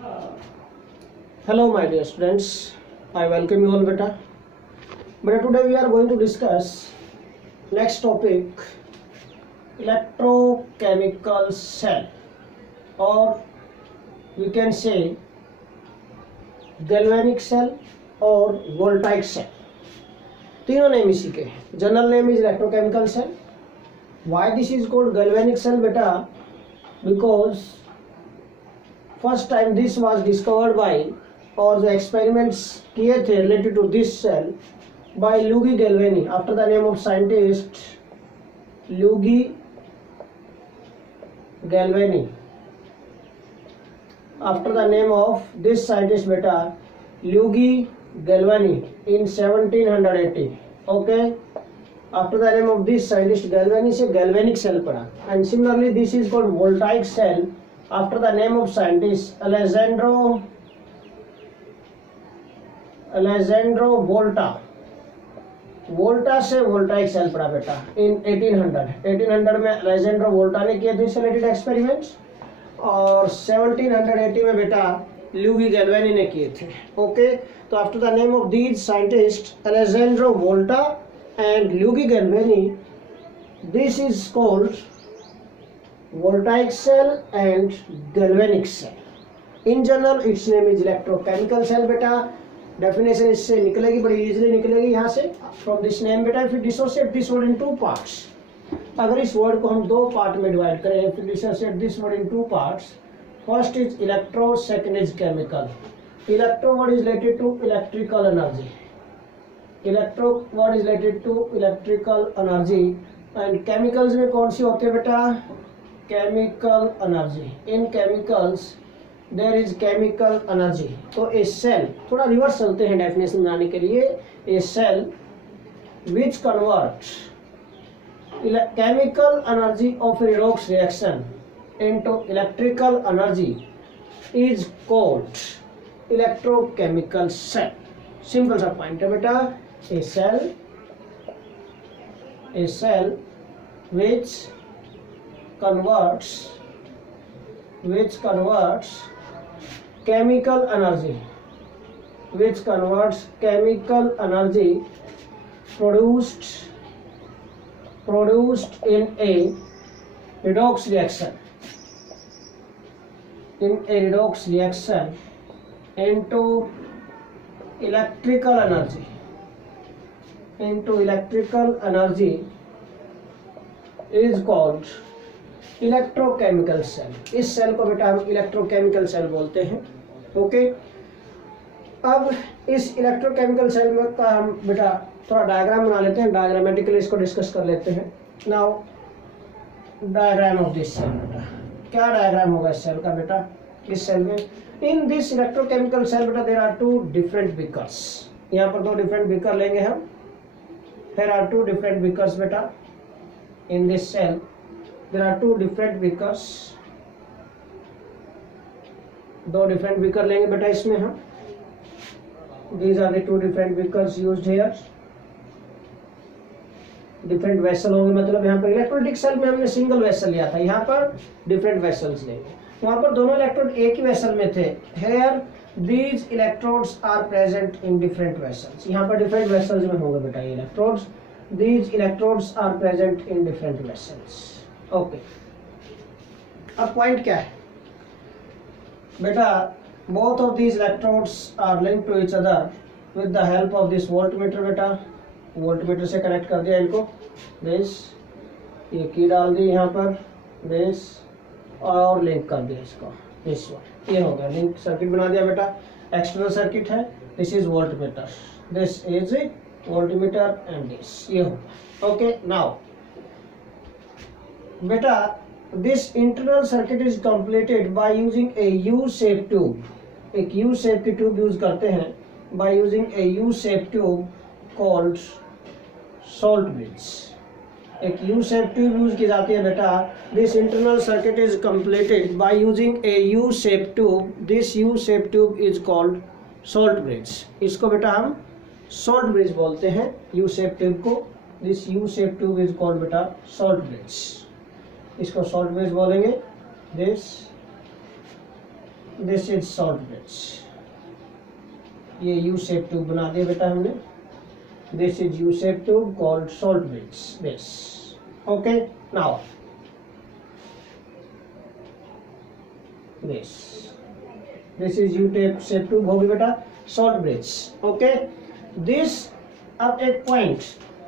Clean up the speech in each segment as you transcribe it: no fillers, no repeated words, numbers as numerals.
Hello my dear students, I welcome you all beta. Today we are going to discuss next topic, electrochemical cell, or we can say galvanic cell or voltaic cell. तीनों name इसी के. General name is electrochemical cell. Why this is called galvanic cell beta? Because first time this was discovered by, और जो experiments किए थे related to this cell by Luigi Galvani after the name of scientist Luigi Galvani. After the name of this scientist beta Luigi Galvani in 1780. Okay, after the name of this scientist Galvani से galvanic cell पढ़ा. And similarly this is called voltaic cell after the name of scientist Alessandro Volta. वोल्टा से voltaic cell पढ़ा बेटा इन 1800 में अलेजेंड्रो वोल्टा ने किए थे related experiments, और 1780 में बेटा ल्यूगी गैल्वेनी ने किए थे. ओके, तो after the name of these scientist Alessandro Volta and Luigi Galvani, this is called voltaic cell and galvanic cell. In general its name is electrochemical cell बेटा. Definition इससे निकलेगी, बड़ी इजीली निकलेगी यहाँ से फ्रॉम दिस नेम बेटा. फिर dissociate this word in two parts. अगर इस वर्ड को हम दो पार्ट में डिवाइड करें, फिर dissociate this word in two parts. First is electro, second is chemical. Electro word is related to electrical energy. Electro word is related to electrical energy. And chemicals में कौन सी होती है बेटा? Chemical energy. In chemicals there is chemical energy. तो a cell, थोड़ा reverse चलते हैं डेफिनेशन बनाने के लिए. A cell which convert chemical energy of redox reaction into electrical energy is called electrochemical cell. Simple सा पॉइंट है बेटा. A cell which converts chemical energy produced in a redox reaction into electrical energy is called electrochemical cell. इस cell को बेटा हम electrochemical cell बोलते हैं. Okay, अब इस इलेक्ट्रोकेमिकल सेल में का हम बेटा थोड़ा डायग्राम बना लेते हैं. डायग्रामेटिकली इसको डिस्कस कर लेते हैं. Now diagram of this cell बेटा, क्या डायग्राम होगा इस सेल का बेटा? इस सेल में इन दिस इलेक्ट्रोकेमिकल सेल बेटा there are two different beakers. यहाँ पर दो डिफरेंट बीकर लेंगे हम. There are two different beakers बेटा in this cell. There are two different beakers. दो different beaker लेंगे बेटा इसमें हम. These are the two different beakers used here. Different vessel होंगे, मतलब यहाँ पर इलेक्ट्रोलिटिक सेल में हमने सिंगल वेसल लिया था, यहाँ पर different vessels लेंगे. वहाँ पर दोनों इलेक्ट्रोड एक ही वेसल में थे. Here these electrodes are present in different vessels. यहाँ पर different vessels में होंगे बेटा ये electrodes. These electrodes are present in different vessels. Okay, अब पॉइंट क्या है बेटा? Both of these electrodes are linked to each other with the help of this voltmeter बेटा. वोल्टमीटर से कनेक्ट कर दिया इनको. दिस ये की डाल दी यहाँ पर, दिस, और लिंक कर दिया इसको. दिस वन, ये हो गया लिंक सर्किट बना दिया बेटा. एक्सटर्नल सर्किट है. This is voltmeter, this is voltmeter and this, ये हो. ओके, नाउ बेटा this internal circuit is completed by using A U shape tube. एक यू शेप की ट्यूब यूज करते हैं by using A U shape tube called salt bridge. एक you shape tube use की जाती है बेटा. This internal circuit is completed by using A U shape tube. This you shape tube is called salt bridge. इसको बेटा हम salt bridge बोलते हैं, यू शेप ट्यूब को. This you shape tube is called बेटा सॉल्ट ब्रिज. इसको salt bridge बोलेंगे. This this is salt bridge, ये यू शेप ट्यूब बना दिया बेटा हमने, this is you shape tube called salt bridge this. Okay now this is you shape tube होगी बेटा सॉल्ट ब्रिज। ओके दिस, अब एक पॉइंट,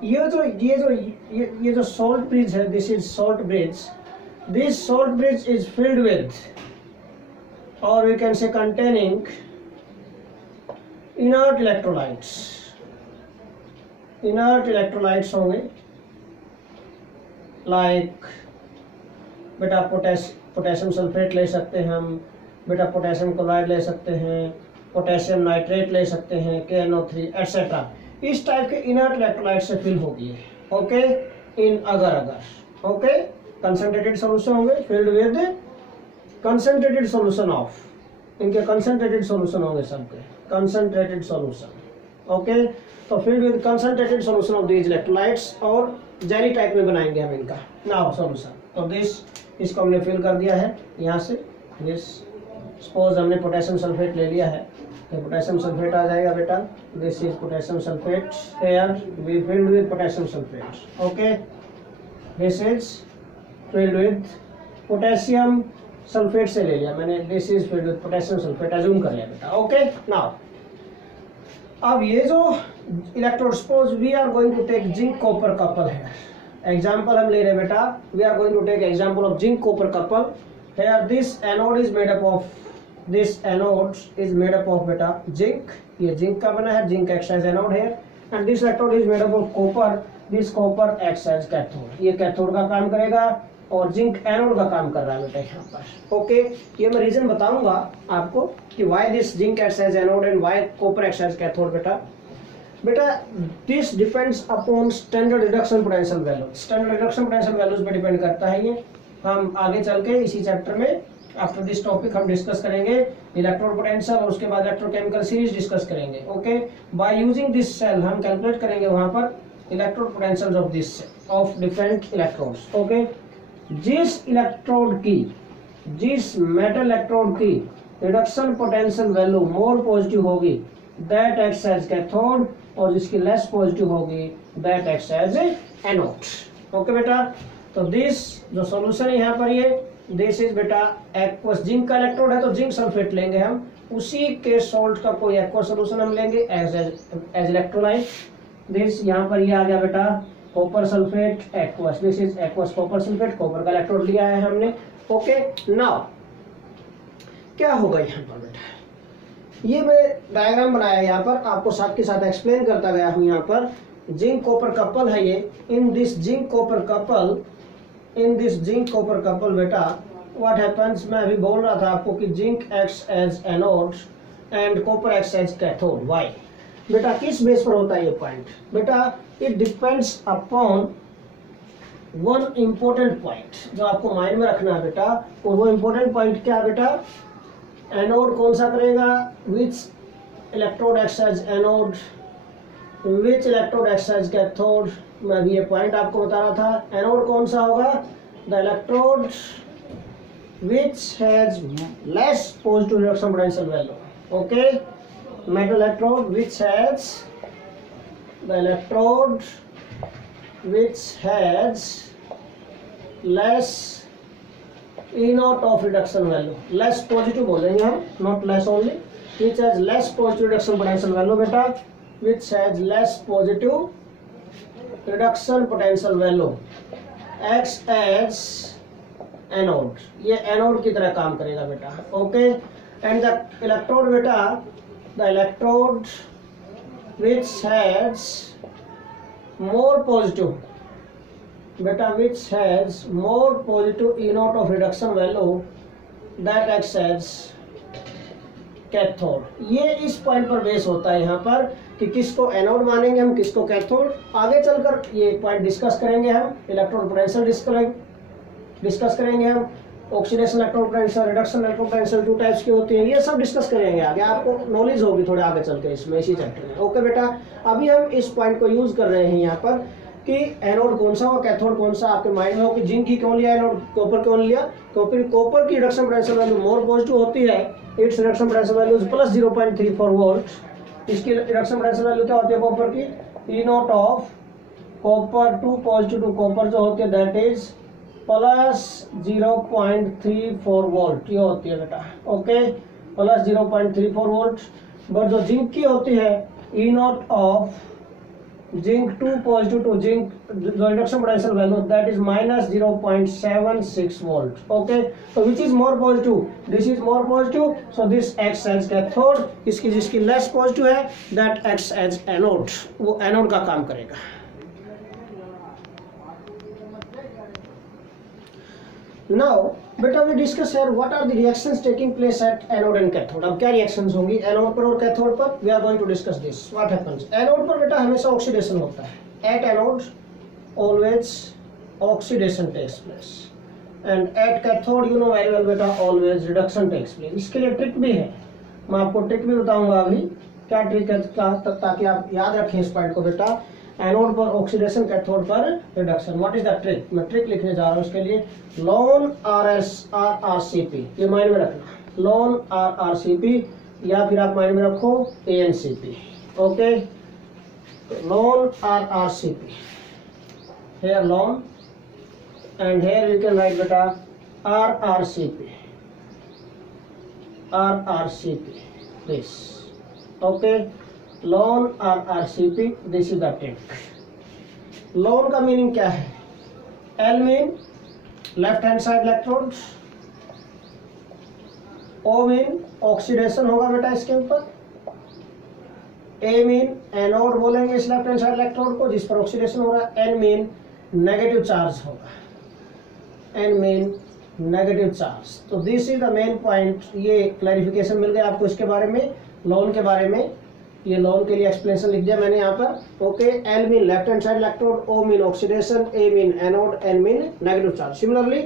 ये जो सॉल्ट ब्रिज है, this is salt bridge, this salt bridge is filled with, और we can say containing inert electrolytes, inert electrolytes होंगे like बेटा पोटेशियम सल्फेट ले सकते हैं हम, बेटा पोटेशियम क्लोराइड ले सकते हैं, पोटेशियम नाइट्रेट ले सकते हैं, KNO3 एटसेट्रा, इस टाइप के इनर्ट इलेक्ट्रोलाइट से फिल होगी है। ओके इन अगर ओके कंसंट्रेटेड सॉल्यूशन होंगे filled with concentrated solution of, इनके कंसंट्रेटेड सॉल्यूशन होंगे सबके कंसंट्रेटेड सॉल्यूशन। ओके तो filled with concentrated solution of these electrolytes, और जेली टाइप में बनाएंगे हम इनका नाउ सॉल्यूशन। तो दिस, इसको हमने फिल कर दिया है यहाँ से, दिस सपोज हमने पोटेशियम सल्फेट ले लिया है, तो पोटेशियम सल्फेट आ जाएगा बेटा, this is potassium sulphate, here we filled with potassium sulphate. Okay this is filled with potassium sulphate से ले लिया मैंने, this is filled with potassium sulphate assume कर लिया बेटा। ओके नाउ अब ये जो electrode, suppose we are going to take zinc copper couple है, एग्जाम्पल हम ले रहे हैं बेटा, we are going to take example of zinc copper couple, here this anode is made up of, this anode is made up of बेटा zinc, ये zinc का बना है, जिंक acts as anode है, and this electrode is made up of copper, this copper acts as cathode, ये cathode का काम करेगा और जिंक एनोड का काम कर रहा है बेटा यहाँ पर। ओके ये मैं रीजन बताऊंगा आपको कि why this zinc acts as anode and why copper acts as cathode बेटा this depends upon standard reduction potential value, standard reduction potential values पे डिपेंड करता है ये, हम आगे चल के इसी चैप्टर में आफ्टर दिस टॉपिक हम डिस्कस करेंगे इलेक्ट्रोड पोटेंशियल, और उसके बाद इलेक्ट्रोकेमिकल सीरीज डिस्कस करेंगे। Okay by using this cell हम कैलकुलेट करेंगे वहां पर electrode potential of this of different electrodes. Okay जिस इलेक्ट्रोड की, जिस मेटल इलेक्ट्रोड की reduction potential value more positive होगी दैट एक्ट्स एज कैथोड, और जिसकी लेस पॉजिटिव होगी that acts as anode. Okay बेटा तो दिस जो सॉल्यूशन है यहाँ पर, ये दिस इज बेटा एक्वस, जिंक का इलेक्ट्रोड है तो जिंक सल्फेट लेंगे हम, उसी के सॉल्ट का कोई एक्वस सॉल्यूशन हम लेंगे एज इलेक्ट्रोलाइट, दिस यहाँ पर ये आ गया बेटा copper sulphate aqueous, this is aqueous copper sulphate, copper का इलेक्ट्रोड लिया है हमने। ओके नाउ क्या होगा यहाँ पर बेटा, ये मैं डायग्राम बनाया यहाँ पर, आपको साथ के साथ एक्सप्लेन करता गया हूँ। यहाँ पर जिंक कॉपर कपल है ये, in this zinc copper couple, in this zinc copper couple बेटा व्हाट हैपेंस, मैं अभी बोल रहा था आपको कि zinc acts as anode and copper acts as cathode. Why बेटा, किस बेस पर होता है ये पॉइंट बेटा, it depends upon one important point जो आपको माइंड में रखना है बेटा, और वो इम्पोर्टेंट पॉइंट क्या है बेटा, एनोड कौन सा करेगा, विच इलेक्ट्रोड एक्ट्स एज एनोड, विच इलेक्ट्रोड एक्ट्स एज कैथोड, मैं अभी ये पॉइंट आपको बता रहा था। एनोड कौन सा होगा, the electrode which has less positive reduction potential value. Okay metal electrode which has, the electrode which has less E naught of reduction value, less positive बोलेंगे हम, not less only, which has less positive reduction potential value बेटा, which has less positive reduction potential value acts as anode, ये anode की तरह काम करेगा बेटा। Okay and the electrode बेटा, the electrode which has more positive बेटा, which has more positive E naught of reduction value that acts as cathode। ये इस पॉइंट पर बेस होता है यहाँ पर कि किसको एनोड मानेंगे हम, किसको कैथोड। आगे चलकर ये पॉइंट डिस्कस करेंगे हम, इलेक्ट्रोड पोटेंशियल डिस्कस करेंगे हम, oxidation electrode potential, reduction electrode potential, two types की होती है, ये सब डिस्कस करेंगे आगे, आपको नॉलेज होगी थोड़े आगे चल के इसमें, इसी चैप्टर में। ओके बेटा अभी हम इस पॉइंट को यूज कर रहे हैं यहाँ पर, कि एनोड कौन सा और कैथोड कौन सा आपके माइंड में हो कि जिंक ही क्यों लिया एनोड, कॉपर क्यों लिया, क्योंकि कॉपर की reduction potential value more positive होती है, it's reduction potential value is plus 0.34 volt. इसकी रिडक्शन पोटेंशियल वैल्यू क्या होती है कॉपर की, E naught of copper two positive to copper जो होती है दैट इज प्लस 0.34 वोल्ट, ये होती है बेटा, ओके, प्लस 0.34 वोल्ट। बट जो जिंक की होती है E naught of zinc two positive to zinc जो reduction potential value that is minus 0.76 volt, okay. तो which is more positive, this is more positive, so this acts as cathode, इसकी जिसकी less positive है that acts as anode, वो anode का काम करेगा। Now, बेटा we discuss here what are the reactions taking place at anode and cathode। अब क्या reactions होंगी एनोड पर और कैथोड पर, we are going to discuss this। What happens? Anode पर बेटा हमेशा ऑक्सीडेशन होता है, at anode always oxidation takes place and at cathode you know very well बेटा always reduction takes place। इसके लिए ट्रिक भी है, मैं आपको ट्रिक भी बताऊंगा अभी क्या ट्रिक है ताकि आप याद रखें इस पॉइंट को बेटा। एनोड पर ऑक्सीडेशन, कैथोड पर reduction. What is the trick, मैं ट्रिक लिखने जा रहा हूं उसके लिए, लॉन RRCP, ये माइंड में रखना, लॉन RRCP या फिर आप माइंड में रखो ANCP, okay. Lawn RRCP, here lon and here we can write बेटा RRCP this, okay। Lawn RRCP, this is the trick. Lawn का मीनिंग क्या है, L mean left hand side electrons, O mean oxidation होगा बेटा इसके ऊपर, A mean anode बोलेंगे इस लेफ्ट हैंड साइड इलेक्ट्रोड को जिस पर ऑक्सीडेशन हो रहा है, N मीन नेगेटिव चार्ज होगा, N मीन नेगेटिव चार्ज। तो this is the main point, ये क्लैरिफिकेशन मिल गया आपको इसके बारे में, लॉन के बारे में। ये लॉन के लिए एक्सप्लेनेशन लिख दिया मैंने यहाँ पर, okay. L mean left hand side electrode, O mean oxidation, A mean anode, N mean negative charge. Similarly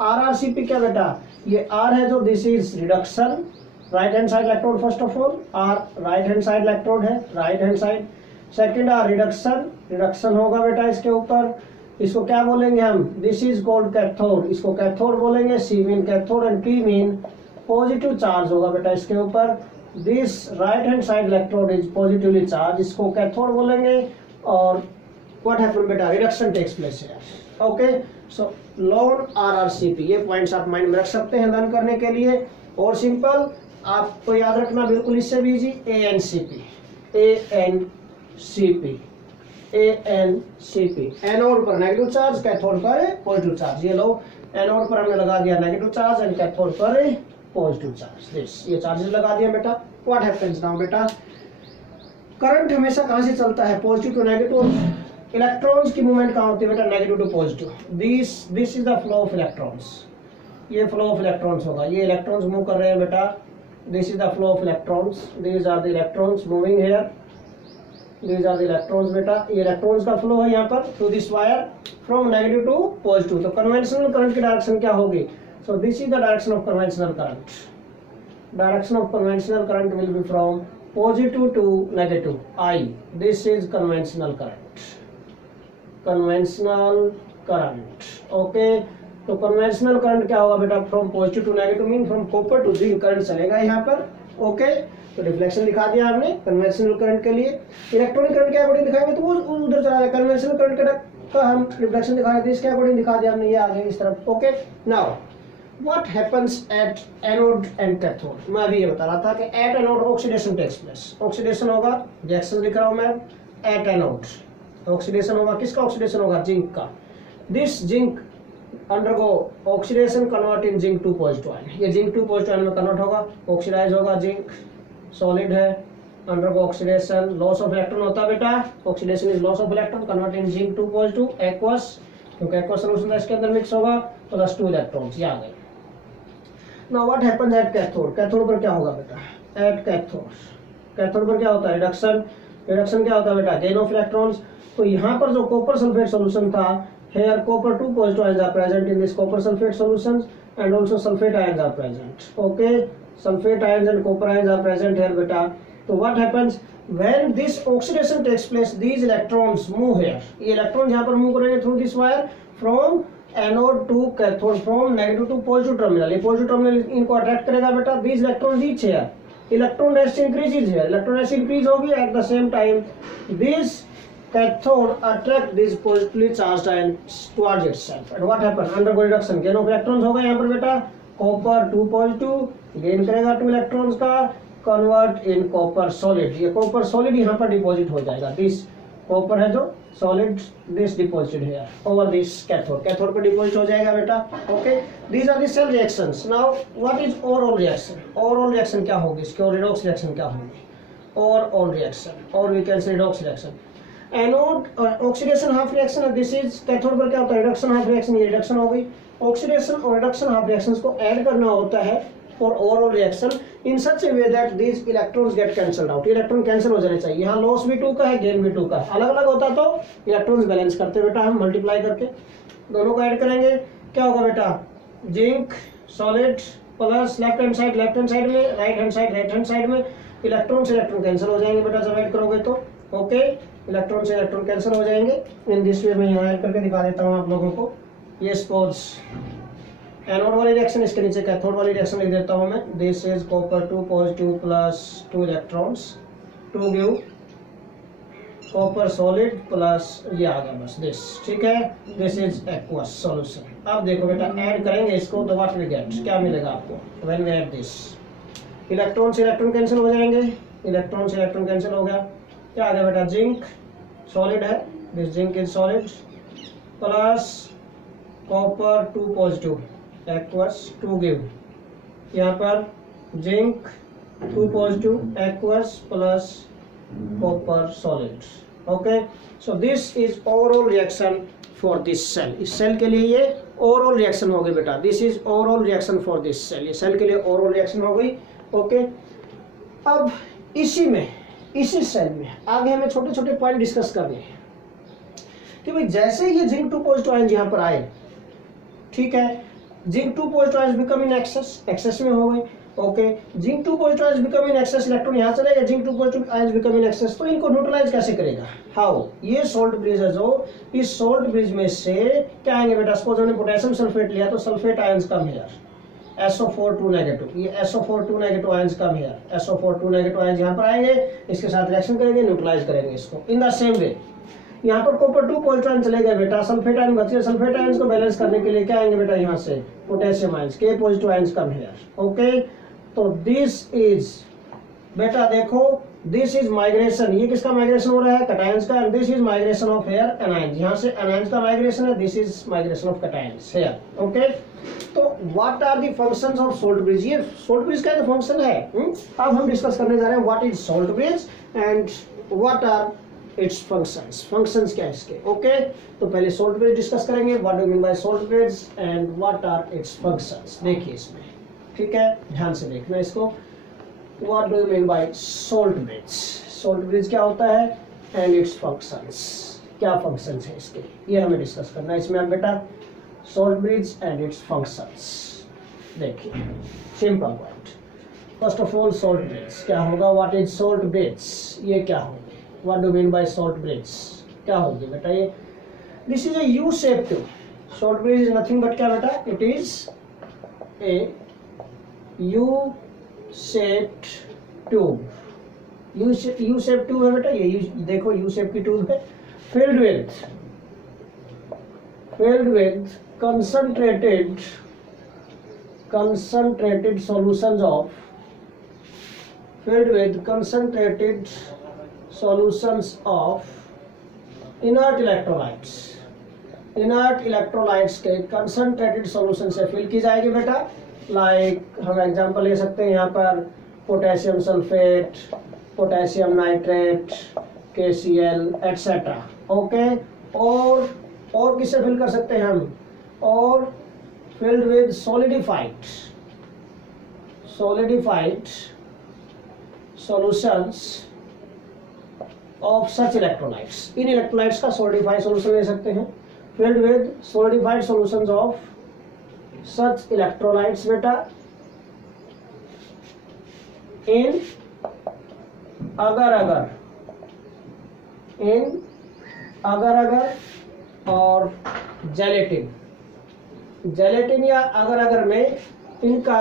RRCP क्या बेटा, ये R है जो this is reduction, right hand side electrode first of all, R right hand side electrode है, right hand side. Second R reduction, reduction होगा बेटा इसके ऊपर, इसको क्या बोलेंगे हम, दिस इज कॉल्ड कैथोड, इसको कैथोड बोलेंगे, C mean cathode and T mean positive charge होगा बेटा इसके ऊपर। This right hand side electrode is positively charged, इसको कैथोड बोलेंगे। और व्हाट हैपन बेटा, reduction takes place here, okay. So LOAN RRCP, ये पॉइंट्स आप माइंड में रख सकते हैं लर्न करने के लिए। और सिंपल आपको याद रखना बिल्कुल इससे भी इजी, ANCP, एनोड पर नेगेटिव चार्ज, कैथोड पर पॉजिटिव चार्ज। ये लो एनोड पर हमने लगा दिया नेगेटिव चार्ज एंड कैथोड पर पॉजिटिव चार्ज, दिस ये चार्जेस लगा दिया बेटा। व्हाट हैपेंस नाउ बेटा, करंट हमेशा कहां से चलता है, पॉजिटिव टू नेगेटिव। इलेक्ट्रॉन्स की मूवमेंट कहां होती है बेटा, negative to positive. This is the flow of electrons, ये फ्लो ऑफ इलेक्ट्रॉन्स होगा, ये इलेक्ट्रॉन्स मूव कर रहे हैं बेटा, this is the flow of electrons, these are the electrons moving here, these are the electrons बेटा। ये इलेक्ट्रॉन्स का फ्लो है यहाँ पर through this wire from negative to positive. तो कन्वेंशनल करंट की डायरेक्शन क्या होगी, so this is the direction of conventional current, direction of conventional current will be from positive to negative, I, this is conventional current, okay। तो conventional current क्या होगा बेटा, from positive to negative mean from copper to zinc current चलेगा यहाँ पर, okay। तो reflection दिखा दिया हमने कन्वेंशनल करंट के लिए। इलेक्ट्रॉनिक करंट के अकॉर्डिंग दिखाएंगे तो वो उधर चला जाएगा, कन्वेंशनल करंट का हम रिफ्लेक्शन दिखा रहे थे, इसके अकॉर्डिंग दिखा दिया हमने, ये आ गए इस तरफ, okay. Now What happens at anode and cathode, मैं अभी ये बता रहा था कि at anode oxidation takes place, oxidation होगा, रिएक्शन लिख रहा हूं मैं, at anode ऑक्सीडेशन होगा, किसका ऑक्सीडेशन होगा, जिंक का। This zinc undergo oxidation convert in zinc two positive ion, ये जिंक टू पॉजिटिव आयन में कन्वर्ट होगा, ऑक्सीडाइज होगा, जिंक सॉलिड है, undergo oxidation, loss of electron होता है बेटा, oxidation is loss of electron, convert in zinc two positive, aqueous, क्योंकि aqueous solution इसके अंदर मिक्स होगा, प्लस 2 इलेक्ट्रॉन्स, ये आ गए। Now what happens at cathode, cathode पर क्या होगा बेटा, at कैथोड पर क्या होता है, रिडक्शन क्या होता है बेटा, गेन ऑफ इलेक्ट्रॉन्स। तो यहाँ पर जो कॉपर सल्फेट सॉल्यूशन था, here copper 2 positive ions are present in this copper sulfate solutions and also sulfate ions are present, okay। sulfate ions and copper ions are present here बेटा। तो what happens when this oxidation takes place, these electrons move here, ये electron यहाँ पर move करेंगे through this wire from anode to cathode, from negative to positive terminal. ये positive terminal इनको attract करेगा बेटा। These electron reach here, electron density increases here, electron density increase होगी। At the same time this cathode attract this positively charged ion towards itself, and what happen undergo reduction, gain of electrons होगा यहाँ पर बेटा। Copper 2 positive gain करेगा 2 electrons का, convert in copper solid, ये copper solid यहाँ पर deposit हो जाएगा। दिस कॉपर है जो सॉलिड, दिस डिपॉजिटेड है ओवर दिस कैथोड, कैथोड पर डिपॉजिट हो जाएगा बेटा। Okay, these are the cell reactions. Now what is overall reaction, overall reaction क्या होगी इसकी, और रिडॉक्स रिएक्शन क्या होगी, ओवरऑल रिएक्शन, और we can say redox reaction. Anode oxidation half reaction, this is cathode पर क्या होता है रिडक्शन हाफ रिएक्शन, ये रिडक्शन हो गई। ऑक्सीडेशन और रिडक्शन हाफ रिएक्शंस को ऐड करना होता है for overall reaction in such A way that these electrons get cancelled out, electron cancel हो जाने चाहिए। यहाँ लॉस भी 2 का है, गेन भी 2 का, अलग अलग होता तो इलेक्ट्रॉन्स बैलेंस करते बेटा, हम मल्टीप्लाई करके दोनों को ऐड करेंगे, क्या होगा बेटा, zinc solid plus left hand side में, राइट हैंड साइड में, इलेक्ट्रॉन से इलेक्ट्रॉन कैंसिल हो जाएंगे बेटा जब ऐड करोगे तो। ओके, इलेक्ट्रॉन से इलेक्ट्रॉन कैंसिल हो जाएंगे। इन दिस वे मैं यहाँ ऐड करके दिखा देता हूँ आप लोगों को। ये सपोज एनोड वाली रिएक्शन, इसके नीचे कैथोड वाली रिएक्शन लिख देता हूँ मैं। This is copper 2 positive plus 2 electrons to give copper solid plus ये आ गया बस दिस, ठीक है। This is aqueous solution. अब देखो बेटा ऐड करेंगे इसको तो व्हाट वी गेट, क्या मिलेगा आपको when we add this, electron से इलेक्ट्रॉन कैंसिल हो जाएंगे, इलेक्ट्रॉन से इलेक्ट्रॉन कैंसिल हो गया, क्या आ गया बेटा, जिंक सॉलिड है, this zinc is solid plus copper 2 positive aqueous to give, यहाँ पर zinc 2 positive aqueous plus copper solid. Okay, so this is overall reaction for this cell, इस सेल के लिए ये ओवरऑल रिएक्शन हो गई बेटा। This is overall reaction for this cell, ये सेल के लिए ओवरऑल रिएक्शन हो गई। ओके, अब इसी सेल में आगे हमें छोटे छोटे पॉइंट डिस्कस करने हैं कि भाई जैसे ये जिंक 2 पॉजिटिव आयन यहाँ पर आए, ठीक है, zinc 2 positive ions become in excess में हो गए। Okay, zinc 2 positive ions become in excess, electron यहाँ चले गए, zinc 2 positive ions become in excess, तो इनको न्यूट्रलाइज कैसे करेगा, हाउ, ये सोल्ट ब्रिज है जो, इस सोल्ट ब्रिज में से क्या आएंगे बेटा, सपोज हमने पोटेशियम सल्फेट लिया तो sulphate ions come here, SO4 2 negative, ये SO4 2 negative ions come here, SO4 2 negative ions यहाँ पर आएंगे, इसके साथ रिएक्शन करेंगे, न्यूट्रलाइज करेंगे इसको। इन द सेम वे यहाँ पर कॉपर 2 पॉजिटिव आयन चले गए बेटा, सल्फेट आयन बचे, सल्फेट आयंस को बैलेंस करने के लिए क्या आएंगे बेटा, यहाँ से potassium ions, K positive ions come here. Okay, तो दिस इज बेटा देखो, दिस इज माइग्रेशन, ये किसका माइग्रेशन हो रहा है, कैटायंस का, and this is migration of here anions, यहाँ से एनायंस का माइग्रेशन है, this is migration of cations here. Okay, तो what are the functions of salt bridge, ये सोल्ट ब्रिज का जो फंक्शन है अब हम डिस्कस करने जा रहे हैं, what is salt bridge and what are its functions क्या है इसके। ओके, तो पहले सोल्ट ब्रिज डिस्कस करेंगे, what do mean by salt bridge and what are its functions. देखिए इसमें, ठीक है, ध्यान से देखना इसको, what do you mean by salt bridge, salt bridge क्या होता है एंड इट्स फंक्शंस, क्या फंक्शंस है इसके, ये हमें डिस्कस करना है इसमें। अब बेटा salt bridge and its functions देखिए, simple point, first of all salt bridge क्या होगा, व्हाट इज सोल्ट ब्रिज, ये क्या होगा, what do mean by salt bridge, क्या होगी बेटा, ये this is a U shape tube, salt bridge is nothing but क्या बेटा, it is a U shaped tube, U shape tube है बेटा, ये देखो यू शेप की ट्यूब है, filled with concentrated solutions of inert electrolytes के concentrated solution से फिल की जाएगी बेटा। लाइक हम एग्जांपल ले सकते हैं यहाँ पर potassium sulphate, potassium nitrate, KCl etcetera. Okay, और किससे फिल कर सकते हैं हम, और filled with solidified solutions of such electrolytes, in electrolytes का solidified solution ले सकते हैं, filled with solidified solutions of such electrolytes बेटा in अगर अगर, इन अगर अगर और जेलेटिन, जेलेटिन या अगर अगर में इनका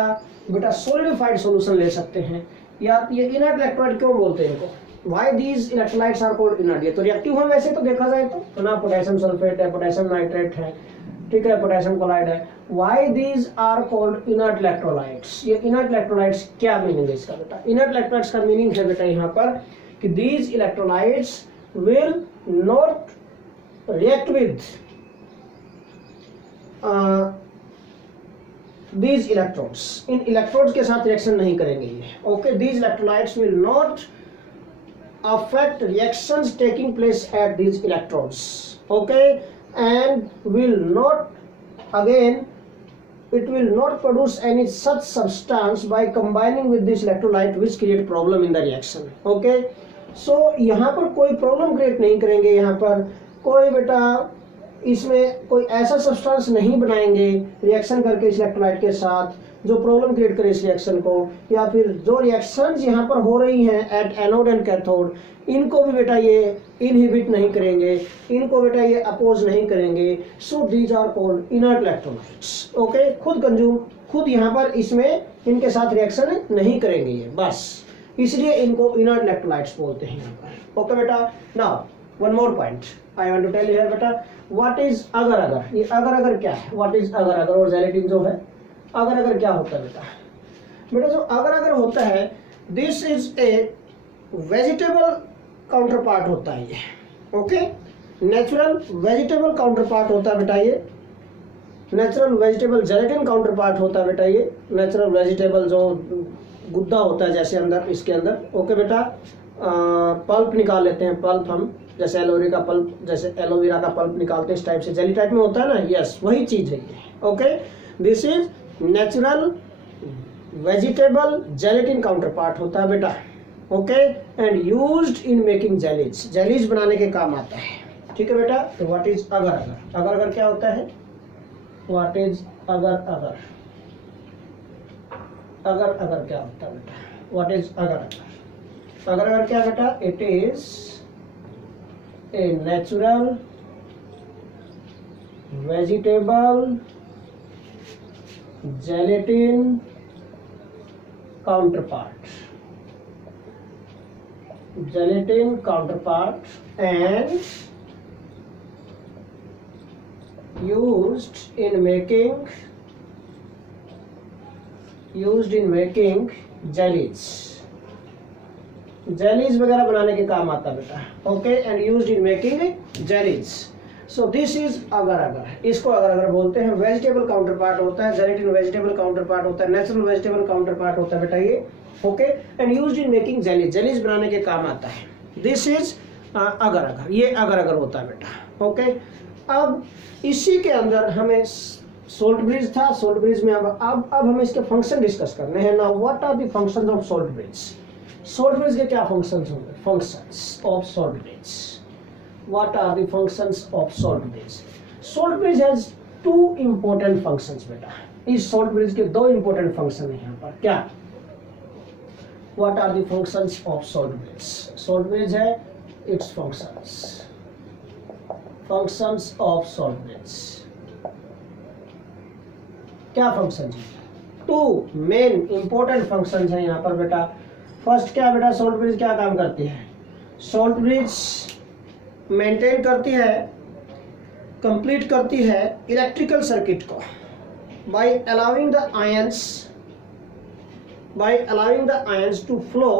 बेटा सोलिडिफाइड सॉल्यूशन ले सकते हैं। या ये इनर्ट इलेक्ट्रोलाइट क्यों बोलते हैं इनको, why these electrolytes are called inert? ये तो रिएक्टिव है वैसे तो देखा जाए तो ना, पोटेशियम सल्फेट है, पोटेशियम नाइट्रेट है, ठीक है, पोटेशियम क्लोराइड है। Why these are called inert electrolytes? ये इनर्ट इलेक्ट्रोलाइट्स क्या मीनिंग है इसका बेटा? इनर्ट इलेक्ट्रोलाइट्स का मीनिंग है बेटा यहाँ पर कि these electrolytes will not react with these electrodes, in electrodes के साथ रिएक्शन नहीं करेंगे ये। Okay, these electrolytes will not affect reactions taking place at these electrodes, okay, and will not again, it will not produce any such substance by combining with this electrolyte which create problem in the reaction, okay। so यहाँ पर कोई problem create नहीं करेंगे, यहाँ पर कोई बेटा इसमें कोई ऐसा सब्सटेंस नहीं बनाएंगे रिएक्शन करके इस इलेक्ट्रोलाइट के साथ जो प्रॉब्लम क्रिएट करे इस रिएक्शन को, या फिर जो रिएक्शंस यहाँ पर हो रही हैं एट एनोड एंड कैथोड, इनको भी बेटा ये इनहिबिट नहीं करेंगे, इनको बेटा ये अपोज नहीं करेंगे। So these are called inert electrolytes, okay. खुद कंज्यूम, खुद यहाँ पर इसमें इनके साथ रिएक्शन नहीं करेंगे ये, बस इसलिए इनको इनर्ट इलेक्ट्रोलाइट्स बोलते हैं यहाँ पर। ओके बेटा, now one more point I want to tell you here बेटा, व्हाट इज अगर अगर? ये अगर अगर क्या है? व्हाट इज अगर अगर? और जेलेटिन जो है, अगर अगर क्या होता है बेटा? बेटा जो अगर अगर होता है, this is a vegetable counterpart होता है ये, okay. Natural vegetable counterpart होता है बेटा ये, natural vegetable gelatin counterpart होता है बेटा ये, नेचुरल वेजिटेबल जो गुद्दा होता है जैसे अंदर, इसके अंदर, ओके बेटा। पल्प निकाल लेते हैं, पल्प हम जैसे एलोवेरा का पल्प, जैसे एलोवेरा का पल्प निकालते हैं इस टाइप से, जेली टाइप में होता है ना, यस वही चीज है ये, okay. This is natural vegetable gelatin counterpart होता है बेटा, okay, and used in making jellies, jellies बनाने के काम आता है, ठीक है बेटा। तो व्हाट इज अगर अगर? अगर अगर क्या होता है? व्हाट इज अगर अगर? अगर अगर क्या होता है बेटा? व्हाट इज अगर अगर? अगर अगर क्या बेटा? It is a natural vegetable gelatin counterpart, gelatin counterpart, and used in making jellies, jellies वगैरह बनाने के काम आता है बेटा, okay, and used in making jellies. So this is agar अगर, इसको अगर अगर बोलते हैं। वेजिटेबल काउंटर पार्ट होता है, जेलेटिन वेजिटेबल काउंटर पार्ट होता है, नेचुरल वेजिटेबल काउंटर पार्ट होता है बेटा ये, okay, and used in making jellies, jellies बनाने के काम आता है। दिस इज अगर अगर, ये अगर अगर होता है बेटा, ओके। अब इसी के अंदर हमें सोल्ट ब्रिज था, सोल्ट ब्रिज में अब हमें इसके फंक्शन डिस्कस करने हैं। Now what are the functions of salt bridge? Salt bridge के क्या फंक्शंस होंगे? Functions of salt bridge, what are the functions of salt bridge? Salt bridge has two important functions बेटा, इस सोल्ट ब्रिज के दो important function है यहाँ पर। क्या? What are the functions of salt bridge? Salt bridge है its functions, functions of salt bridge क्या फंक्शन है? टू मेन इंपॉर्टेंट फंक्शन है यहाँ पर बेटा। फर्स्ट क्या बेटा? सोल्ट ब्रिज क्या काम करती है? सोल्ट ब्रिज मेंटेन करती है, कंप्लीट करती है इलेक्ट्रिकल सर्किट को by allowing the ions to flow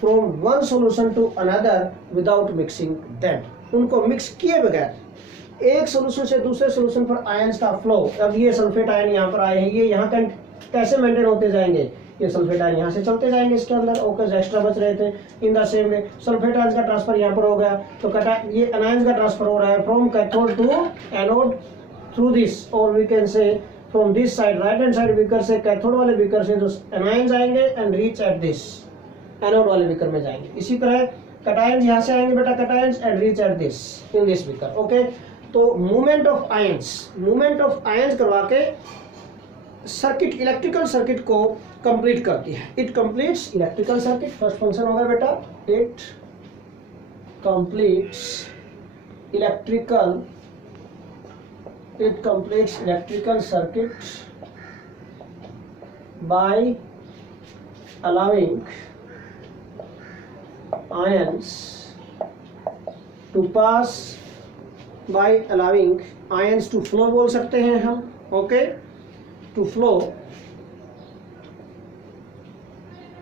from one solution to another without mixing them. उनको मिक्स किए बगैर एक सॉल्यूशन से दूसरे सॉल्यूशन पर आयंस का फ्लो। अब ये सल्फेट आयन यहाँ पर आए हैं, ये यहाँ कैसे मेंटेन होते जाएंगे? ये सल्फेट आयन यहाँ से चलते जाएंगे इसके अंदर, ओके, जो एक्स्ट्रा बच रहे थे। In the same way sulphate ion का ट्रांसफर यहाँ पर हो गया, तो ये एनायंस का ट्रांसफर हो रहा है from cathode to anode through this, और we can say from this side, right hand side beaker से, कैथोड वाले बीकर से जो एनायंस आएंगे and reach at this, anode वाले बीकर में जाएंगे। इसी तरह कैटायंस यहाँ से आएंगे बेटा, cations and reach at this in this beaker, okay. तो मूवमेंट ऑफ आयंस करवा के सर्किट, इलेक्ट्रिकल सर्किट को कंप्लीट करती है। It completes electrical circuit, first function होगा बेटा, it completes electrical circuit by allowing ions to pass, by allowing ions to flow बोल सकते हैं हम, okay, to flow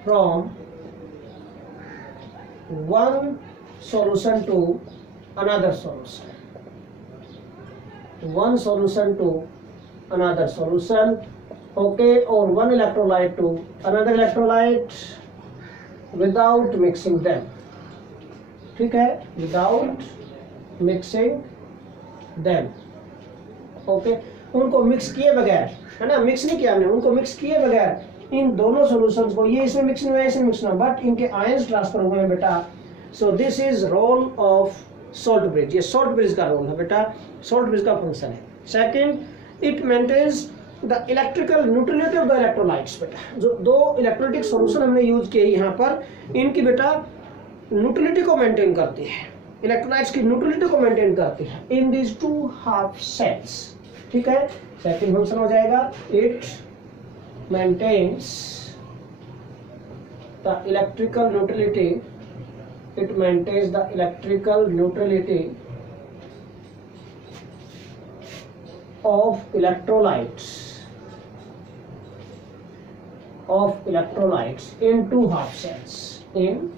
from one solution to another solution, one solution to another solution, okay, or one electrolyte to another electrolyte without mixing them, ठीक है, without mixing them, okay, उनको mix किए बगैर, है ना, मिक्स नहीं किया हमने, उनको मिक्स किए बगैर इन दोनों सॉल्यूशंस को, ये इसमें मिक्स नहीं हुआ, इसमें मिक्स नहीं हुआ, बट इनके आयंस ट्रांसफर हुए हैं बेटा। So this is role of salt bridge, ये सॉल्ट ब्रिज का रोल है बेटा, सॉल्ट ब्रिज का फंक्शन है। Second, it maintains the electrical neutrality of the electrolytes, बेटा जो दो इलेक्ट्रोलाइटिक सॉल्यूशन हमने यूज किए यहाँ पर, इनकी बेटा न्यूट्रलिटी को मेंटेन करती है, इलेक्ट्रोलाइट्स की न्यूट्रलिटी को मेंटेन करती है in this two half cells, ठीक है। सेकंड फंक्शन हो जाएगा, it maintains the electrical neutrality, it maintains the electrical neutrality of electrolytes in two half cells, in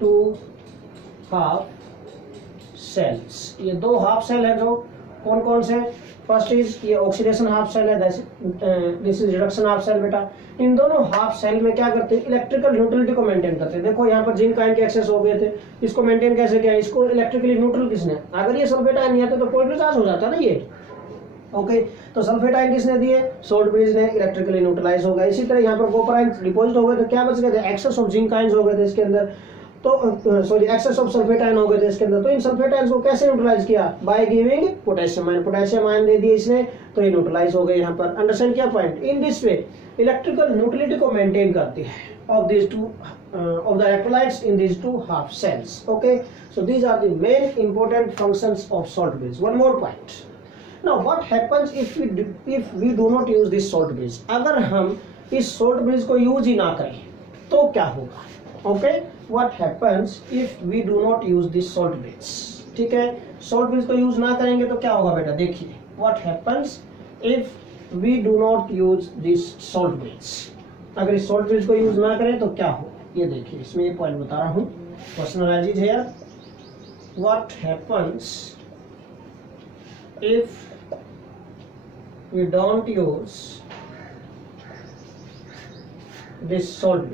two half cells। ये दो हाफ सेल है जो कौन कौन से, फर्स्ट इज ये ऑक्सीडेशन हाफ सेल है, this is reduction half cell बेटा। इन दोनों हाफ सेल में क्या करते हैं, इलेक्ट्रिकल न्यूट्रलिटी को मेंटेन करते हैं। देखो यहाँ पर जिंक आयन के एक्सेस हो गए थे, इसको मेंटेन कैसे किया, इसको इलेक्ट्रिकली न्यूट्रल किसने, अगर ये सल्फेट आयन नहीं आते तो पॉजिटिव चार्ज हो जाता ना ये, ओके, तो सल्फेट आयन किसने दिए, सॉल्ट ब्रिज ने, इलेक्ट्रिकली न्यूट्रलाइज हो गया। इसी तरह यहाँ पर कॉपर आयन डिपॉजिट हो गए तो क्या बच गए थे, एक्सेस ऑफ जिंक आयंस हो गए थे इसके अंदर, तो sorry excess of sulphate ion हो गए थे इसके अंदर। तो इन सल्फेट आयंस को कैसे न्यूट्रलाइज किया, by giving potassium ion, potassium ion दे दिए इसने, तो ये न्यूट्रलाइज हो गए यहाँ पर। अंडरस्टैंड क्या point, in this way electrical neutrality को मेंटेन करती है of this two of the electrolytes in these two half cells, okay, so these are the main important functions of salt bridge. One more point, now what happens if we do not use this salt bridge, अगर हम इस salt bridge को use ही ना करें तो क्या होगा, okay, what happens if we do not use this salt bridge, ठीक है, salt bridge को यूज ना करेंगे तो क्या होगा बेटा, देखिए what happens if we do not use this salt bridge, अगर इस salt bridge को यूज ना करें तो क्या होगा, ये देखिए इसमें ये पॉइंट बता रहा हूं, पर्सनलाइज है यार, what happens if we don't use this salt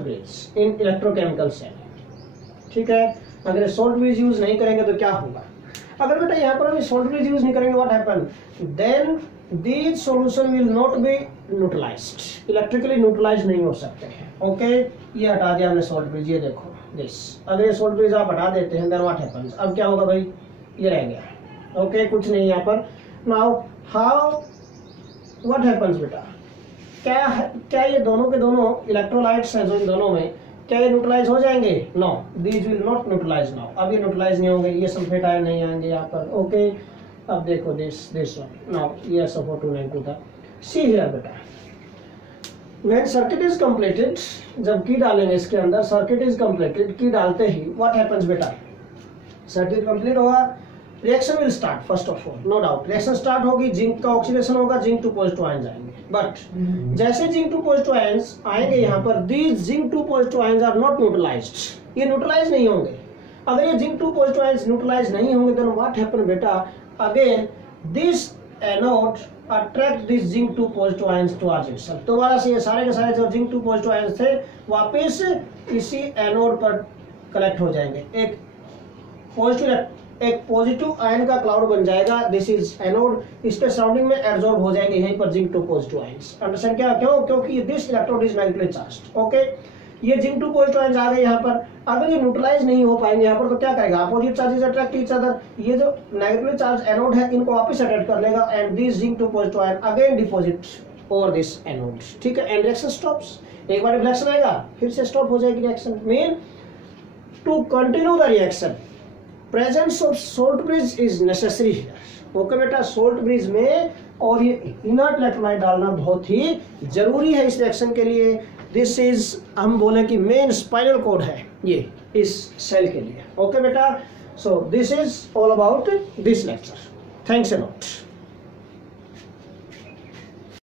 bridge in electrochemical cell, ठीक है, अगर सॉल्ट ब्रिज यूज नहीं करेंगे तो क्या होगा, अगर बेटा यहाँ पर हम सॉल्ट ब्रिज यूज नहीं करेंगे, what happen, then these solution will not be neutralized, electrically neutralise नहीं हो सकते हैं, ओके, ये हटा दिया हमने सॉल्ट ब्रिज, ये देखो दिस, अगर ये सॉल्ट ब्रिज आप हटा देते हैं देन व्हाट हैपेंस, अब क्या होगा भाई, ये रह गया, ओके, कुछ नहीं यहाँ पर। नाउ हाउ व्हाट हैपेंस बेटा, क्या ये दोनों के दोनों इलेक्ट्रोलाइट्स हैं जो इन दोनों में, क्या ये न्यूट्रलाइज हो जाएंगे, no, these will not neutralise now, अब ये न्यूट्रलाइज नहीं होंगे, ये सल्फेट आयन नहीं आएंगे यहाँ पर, ओके। अब देखो दिस वन, नाउ ये SO4 था, सी हियर बेटा, व्हेन सर्किट इज कंप्लीटेड, जब की डालेंगे इसके अंदर, सर्किट इज कंप्लीटेड, की डालते ही व्हाट हैपेंस बेटा, सर्किट कंप्लीट होगा, reaction will start, first of all no doubt reaction start होगी, जिंक का ऑक्सीडेशन होगा, जिंक टू पॉजिटिव आयंस आएंगे, बट जैसे जिंक टू पॉजिटिव आयंस आएंगे यहाँ पर, these zinc two positive ions are not neutralised, ये न्यूट्रलाइज नहीं होंगे, अगर ये zinc two positive ions neutralise नहीं होंगे देन व्हाट हैपन बेटा, again this anode attract this zinc 2 positive ions towards itself, दोबारा से ये सारे के सारे जो zinc 2 positive ions थे वापस इसी एनोड पर कलेक्ट हो जाएंगे, एक पॉजिटिव आयन का क्लाउड बन जाएगा, दिस इज एनोड, इसके सराउंडिंग में एब्जॉर्ब हो जाएंगे यहीं पर जिंक 2 पॉजिटिव आयंस, अंडरस्टैंड क्या, क्यों, क्योंकि this electrode is negatively charged, okay. ये जिंक टू पॉजिटिव आयंस आ गए यहाँ पर। अगर ये न्यूट्रलाइज नहीं हो पाएंगे यहाँ पर तो क्या करेगा, opposite charges attract each other, ये जो नेगेटिवली चार्ज एनोड है इनको वापस अट्रैक्ट कर लेगा and this zinc two positive ion again deposit over this anode, ठीक है, एंड रिएक्शन स्टॉप्स। एक बार रिएक्शन आएगा फिर से स्टॉप हो जाएगी reaction. Mean to continue the reaction presence of salt bridge is necessary here. Okay बेटा, सोल्ट ब्रिज में और ये इनर्ट इलेक्ट्रोलाइट डालना बहुत ही जरूरी है इस रिएक्शन के लिए। दिस इज हम बोले कि मेन स्पाइनल कोड है ये इस सेल के लिए। ओके बेटा, so this is all about this lecture. Thanks a lot.